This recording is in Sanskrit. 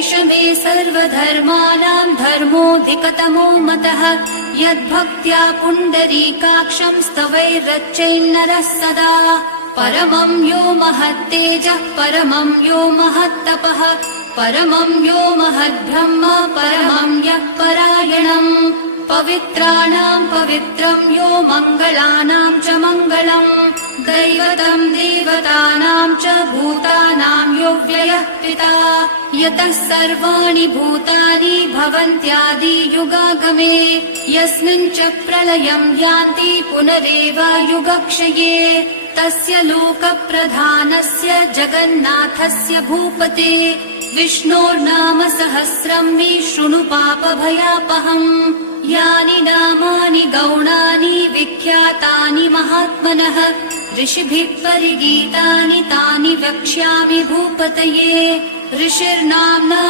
एष मे सर्वधर्माणां धर्मोऽधिकतमो मतः यद्भक्त्या पुण्डरीकाक्षं स्तवैरर्चयन्नरः सदा। परमं यो महत्तेजः परमं यो महत्तपः परमं यो महद्ब्रह्म परमं यः परायणम्। पवित्राणां पवित्रं यो मङ्गलानां च मङ्गलम् दैवतं देवतानां च भूतानां यो व्ययः पिता यतः सर्वाणि भूतानि भवन्त्यादियुगागमे यस्मिन् च प्रलयं यान्ति पुनरेव युगक्षये तस्य लोकप्रधानस्य जगन्नाथस्य भूपते विष्णोर्नाम सहस्रं मे शृणु पापभयापहम्। यानि नामानि गौणानि विख्यातानि महात्मनः ऋषिभिः परिगीतानि तानि वक्ष्यामि भूपतये। ऋषिर्नाम्ना